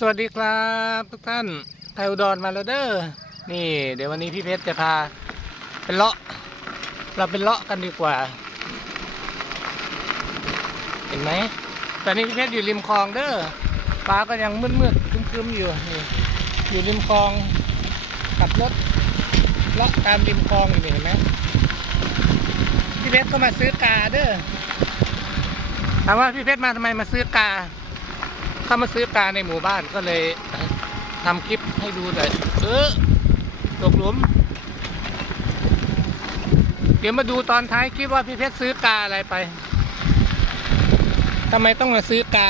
สวัสดีครับทุกท่านไทยอุดรมาแล้วเด้อนี่เดี๋ยววันนี้พี่เพชรจะพาเป็นเลาะ เราเป็นเลาะกันดีกว่า เห็นไหมตอนนี้พี่เพชรอยู่ริมคลองเด้อฟ้าก็ยังมืดๆคึ้มๆอยู่อยู่ริมคลองขับรถเลาะตามริมคลองอยู่เห็นไหมพี่เพชรก็มาซื้อกาเด้อถามว่าพี่เพชรมาทำไมมาซื้อกา ถ้ามาซื้อกาในหมู่บ้านก็เลยทำคลิปให้ดูแต่อยเออตกหลุม เดี๋ยวมาดูตอนท้ายคลิปว่าพี่เพชรซื้อกาอะไรไปทำไมต้องมาซื้อกา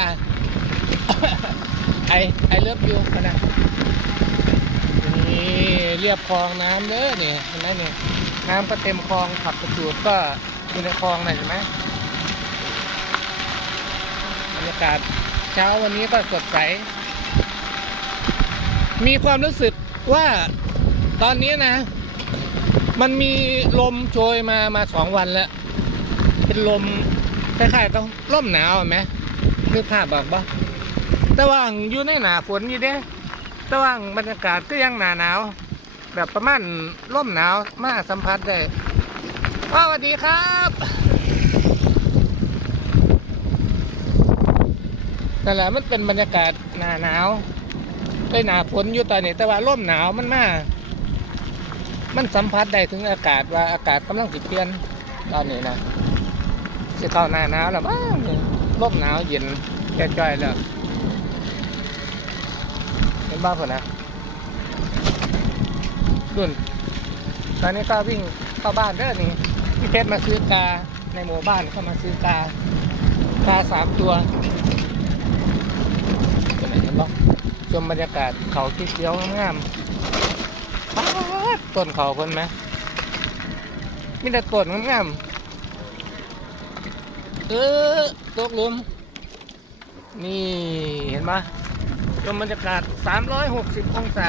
ไอไอเลิฟยูนะนี่เรียบคลองน้ำเด้อเนี่ยเห็นไหมเนี่ยน้ำก็เต็มคลองขับกระจูดก็อยู่ในคลองน่ะเห็นไหมบรรยากาศ เช้าวันนี้ก็สดใส มีความรู้สึกว่าตอนนี้นะ มันมีลมโชยมามาสองวันแล้ว เป็นลมคล้ายๆกับลมหนาวไหมคือภาพบอกบ่แต่ว่างอยู่ในหนาฝนอยู่เด้แต่ว่างบรรยากาศก็ยังหนาหนาว แบบประมาณลมหนาวมาสัมผัสได้สวัสดีครับ นั่นแหละมันเป็นบรรยากาศหนาหนาวไปหนาฝนอยู่ตอนนี้แต่ว่าร่มหนาวมันมามันสัมผัสได้ถึงอากาศว่าอากาศกำลังสิเปลี่ยนตอนนี้นะสิเข้าหน้าหนาวแล้วบ้างร่มหนาวเย็นจ่อยๆแล้วเห็นบ้าเพื่อนนะดุนตอนนี้ก็วิ่งเข้าบ้านเด้อนี่พี่เพชรมาซื้อกาในหมู่บ้านเข้ามาซื้อกากาสามตัว เป็นเห็นบ่ชมบรรยากาศเขาที่เขียวงามต้นเขาเพิ่นไหมมีแต่ต้นงามเออตกลุม นี่เห็นปะชมบรรยากาศ 360 องศา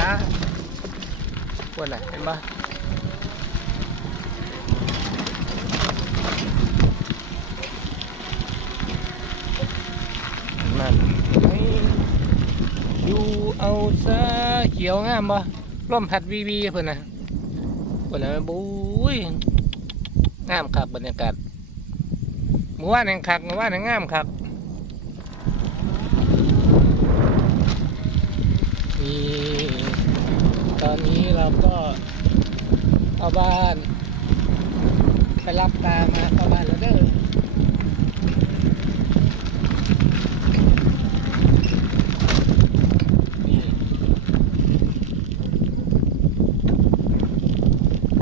ควรไหนะเห็นปะนั่น อยู่เอาซะเขียวงามบ่ร่มพัดวีวีเพิ่อนนะเพิ่นน่ะบุ้ยงามคักบรรยากาศหมู่บ้านแห่งคักหมู่บ้านแห่งงามคักนี่ตอนนี้เราก็เอาบ้าน ไปรับตามาเข้าบ้านแล้วเด้อ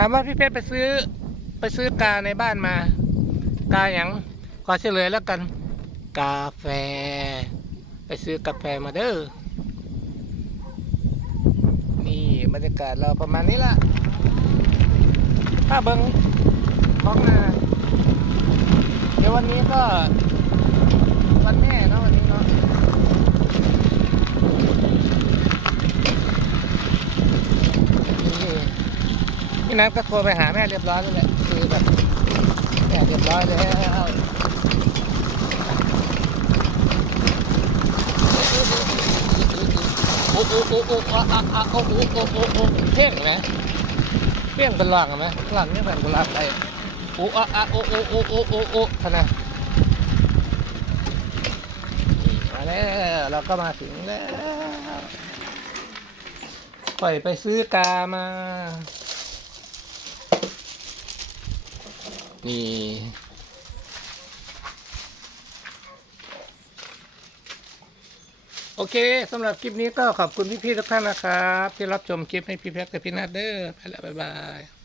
ามว่าพี่เพชรไปซื้อ ไปซื้อกาในบ้านมา กาอย่างขอเฉลยแล้วกัน กาแฟ ไปซื้อกาแฟมาเด้อนี่บรรยากาศเราประมาณนี้ละถ้าเบิ้งท้องนาเดี๋ยววันนี้ก็วันแม่เนาะวันนี้เนาะ นี่ พี่นัทก็โทรไปหาแม่เรียบร้อยแล้วแหละคือแบบแม่เรียบร้อยแล้วโอ้โอ้โอ้โอ้อะอะอะโอ้โอ้โอ้โอ้โอ้เพ่งไหมเพ่งเป็นหลังไหมหลังนี่เป็นกุหลาบไปโอ้อะอะโอ้โอ้โอ้โอ้โอ้โอ้ขนาดมาแล้วเราก็มาถึงแล้วปล่อยไปซื้อกามา มีโอเคสำหรับคลิปนี้ก็ขอบคุณพี่ๆทุกท่านนะครับ ที่รับชมคลิปให้พี่แพ็คกับพี่นัทเดอร์ไปแล้วบ๊ายบาย